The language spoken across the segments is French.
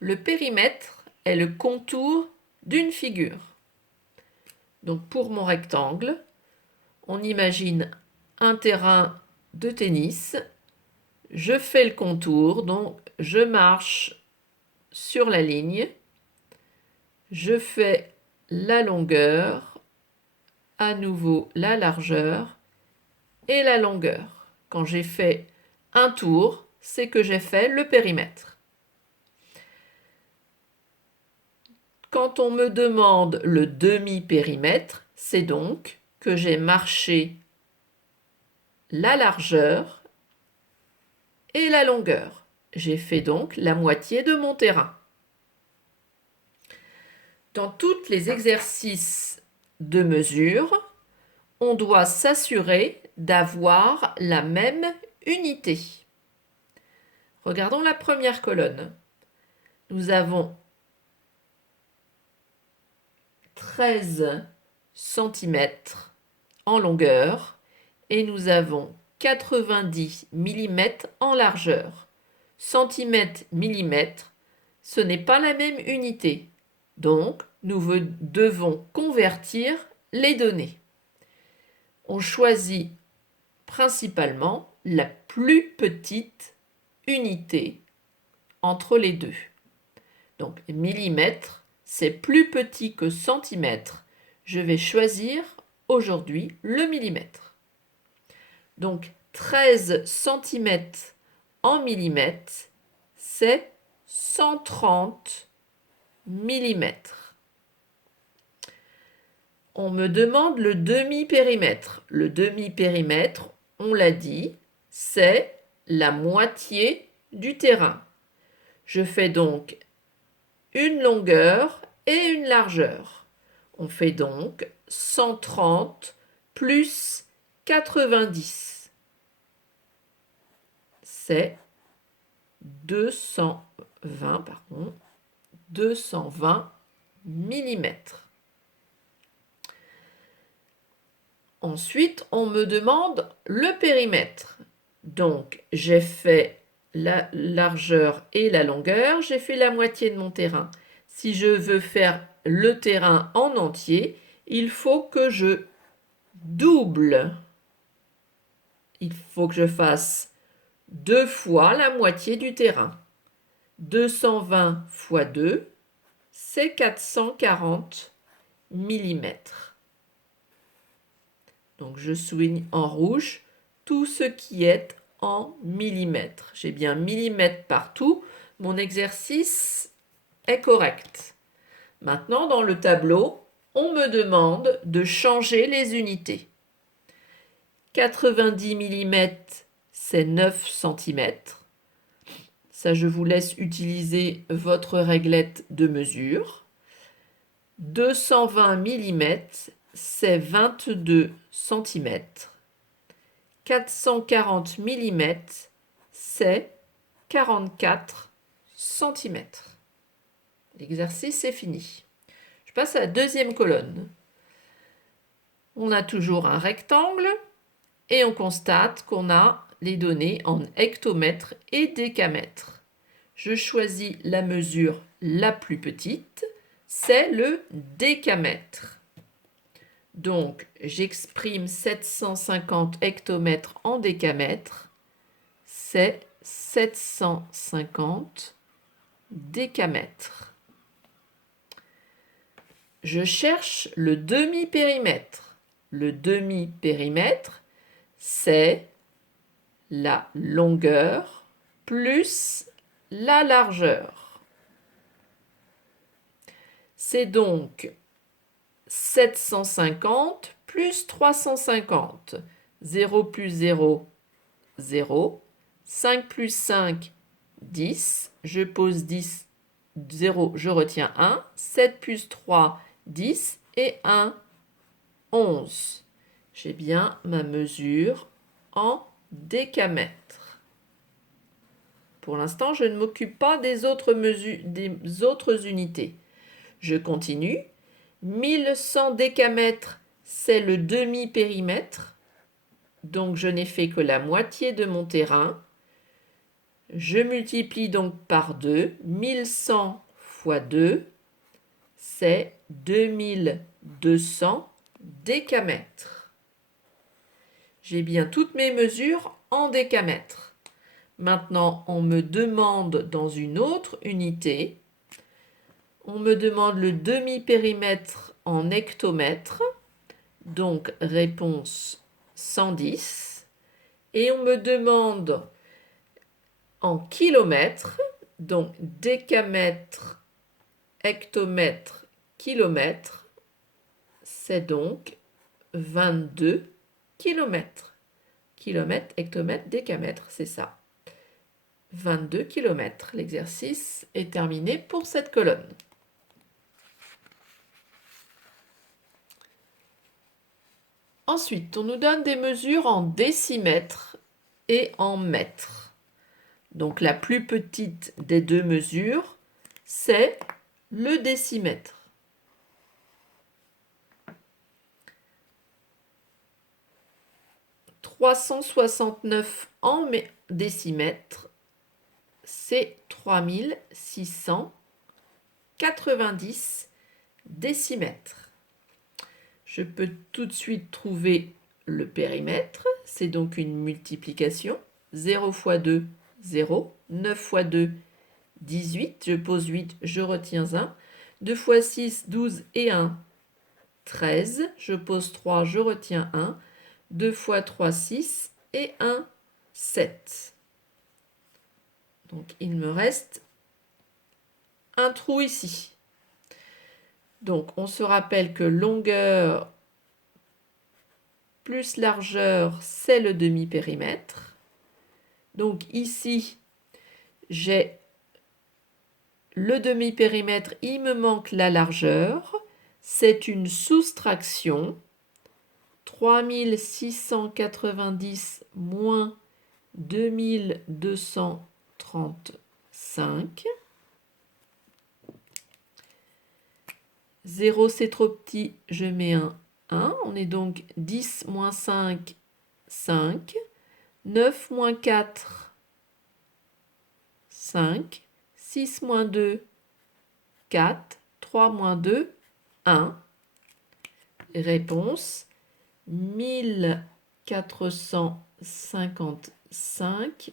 Le périmètre est le contour d'une figure. Donc pour mon rectangle, on imagine un terrain de tennis. Je fais le contour, donc je marche sur la ligne. Je fais la longueur, à nouveau la largeur et la longueur. Quand j'ai fait un tour, c'est que j'ai fait le périmètre. Quand on me demande le demi-périmètre, c'est donc que j'ai marché la largeur et la longueur. J'ai fait donc la moitié de mon terrain. Dans tous les exercices de mesure, on doit s'assurer d'avoir la même unité. Regardons la première colonne. Nous avons 13 cm en longueur et nous avons 90 mm en largeur. Centimètre, millimètre, ce n'est pas la même unité. Donc, nous devons convertir les données. On choisit principalement la plus petite unité entre les deux. Donc, millimètre, c'est plus petit que centimètre. Je vais choisir aujourd'hui le millimètre. Donc, 13 cm en millimètres, c'est 130 millimètres. On me demande le demi-périmètre. Le demi-périmètre, on l'a dit, c'est la moitié du terrain. Je fais donc une longueur et une largeur. On fait donc 130 plus 90. C'est 220 millimètres. Ensuite, on me demande le périmètre. Donc, j'ai fait la largeur et la longueur, j'ai fait la moitié de mon terrain. Si je veux faire le terrain en entier, il faut que je double. Il faut que je fasse 2 fois la moitié du terrain. 220 fois 2, c'est 440 millimètres. Donc je souligne en rouge tout ce qui est en millimètres. J'ai bien millimètres partout. Mon exercice est correct. Maintenant, dans le tableau, on me demande de changer les unités. 90 millimètres, c'est 9 cm. Ça, je vous laisse utiliser votre réglette de mesure. 220 millimètres, c'est 22 cm. 440 millimètres, c'est 44 cm. L'exercice est fini. Je passe à la deuxième colonne. On a toujours un rectangle et on constate qu'on a les données en hectomètres et décamètres. Je choisis la mesure la plus petite, c'est le décamètre. Donc, j'exprime 750 hectomètres en décamètres, c'est 750 décamètres. Je cherche le demi-périmètre. Le demi-périmètre, c'est la longueur plus la largeur. C'est donc 750 plus 350. 0 plus 0, 0. 5 plus 5, 10. Je pose 10, 0, je retiens 1. 7 plus 3, 10. Et 1, 11. J'ai bien ma mesure en décamètres. Pour l'instant, je ne m'occupe pas des autres unités. Je continue. 1100 décamètres, c'est le demi-périmètre. Donc, je n'ai fait que la moitié de mon terrain. Je multiplie donc par 2. 1100 fois 2, c'est 2200 décamètres. J'ai bien toutes mes mesures en décamètres. Maintenant, on me demande dans une autre unité, on me demande le demi-périmètre en hectomètres, donc réponse 110. Et on me demande en kilomètres, donc décamètre, hectomètre, kilomètre, c'est donc 22 kilomètres. Kilomètre, hectomètre, décamètre, c'est ça. 22 kilomètres. L'exercice est terminé pour cette colonne. Ensuite, on nous donne des mesures en décimètres et en mètres. Donc la plus petite des deux mesures, c'est le décimètre. « 369 en décimètres, c'est 3690 décimètres. Je peux tout de suite trouver le périmètre, c'est donc une multiplication. 0 fois 2, 0. 9 fois 2, 18. Je pose 8, je retiens 1. 2 fois 6, 12 et 1, 13. Je pose 3, je retiens 1. 2 fois 3, 6 et 1, 7. Donc il me reste un trou ici. Donc on se rappelle que longueur plus largeur, c'est le demi-périmètre. Donc ici, j'ai le demi-périmètre, il me manque la largeur. C'est une soustraction. 3690 moins 2235. 0, c'est trop petit, je mets un 1. On est donc 10 moins 5, 5. 9 moins 4, 5. 6 moins 2, 4. 3 moins 2, 1. Réponse 1455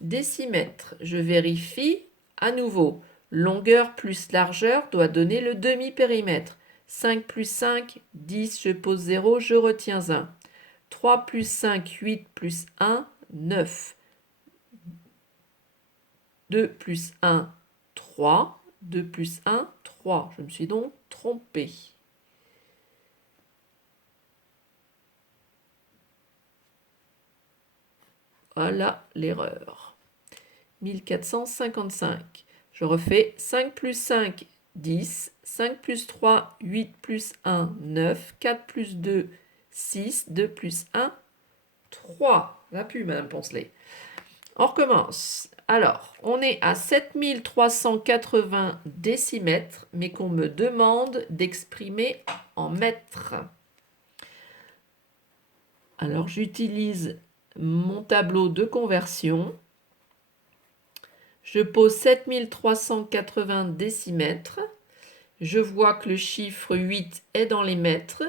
décimètres. Je vérifie à nouveau. Longueur plus largeur doit donner le demi-périmètre. 5 plus 5, 10, je pose 0, je retiens 1. 3 plus 5, 8 plus 1, 9. 2 plus 1, 3. 2 plus 1, 3. Je me suis donc trompée. Voilà l'erreur. 1455. Je refais 5 plus 5, 10. 5 plus 3, 8 plus 1, 9. 4 plus 2, 6. 2 plus 1, 3. La pu, Madame Poncelet. On recommence. Alors, on est à 7380 décimètres, mais qu'on me demande d'exprimer en mètres. Alors, j'utilise mon tableau de conversion. Je pose 7380 décimètres. Je vois que le chiffre 8 est dans les mètres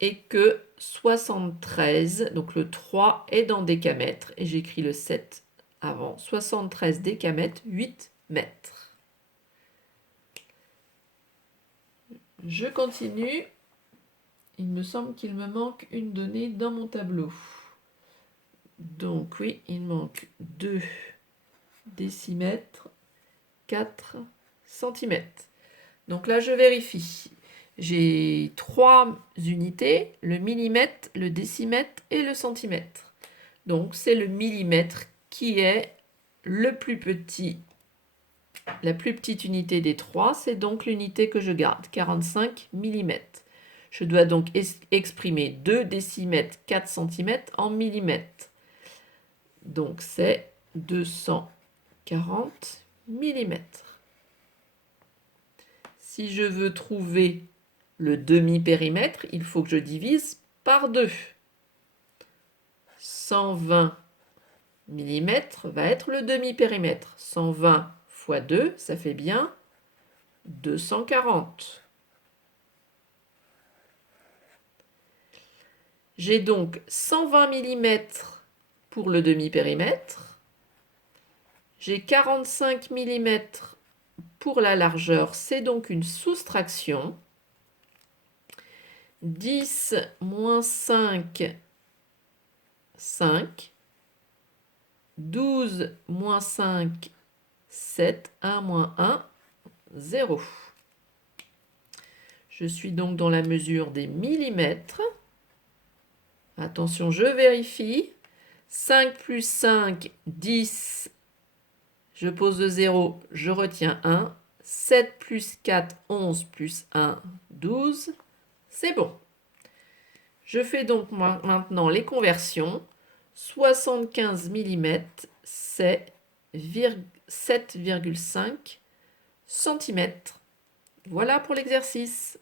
et que 73, donc le 3 est dans décamètres. Et j'écris le 7 avant. 73 décamètres, 8 mètres. Je continue. Il me semble qu'il me manque une donnée dans mon tableau. Donc oui, il manque 2 décimètres, 4 centimètres. Donc là, je vérifie. J'ai 3 unités, le millimètre, le décimètre et le centimètre. Donc c'est le millimètre qui est le plus petit. La plus petite unité des 3, c'est donc l'unité que je garde, 45 mm. Je dois donc exprimer 2 décimètres, 4 cm en millimètres. Donc c'est 240 mm. Si je veux trouver le demi-périmètre, il faut que je divise par 2. 120 mm va être le demi-périmètre. 120 fois 2, ça fait bien 240. J'ai donc 120 mm pour le demi-périmètre. J'ai 45 mm pour la largeur, c'est donc une soustraction. 10 moins 5, 5. 12 moins 5, 7. 1 moins 1, 0. Je suis donc dans la mesure des millimètres. Attention, je vérifie. 5 plus 5, 10. Je pose le 0, je retiens 1. 7 plus 4, 11 plus 1, 12. C'est bon. Je fais donc maintenant les conversions. 75 mm, c'est 7,5 cm. Voilà pour l'exercice.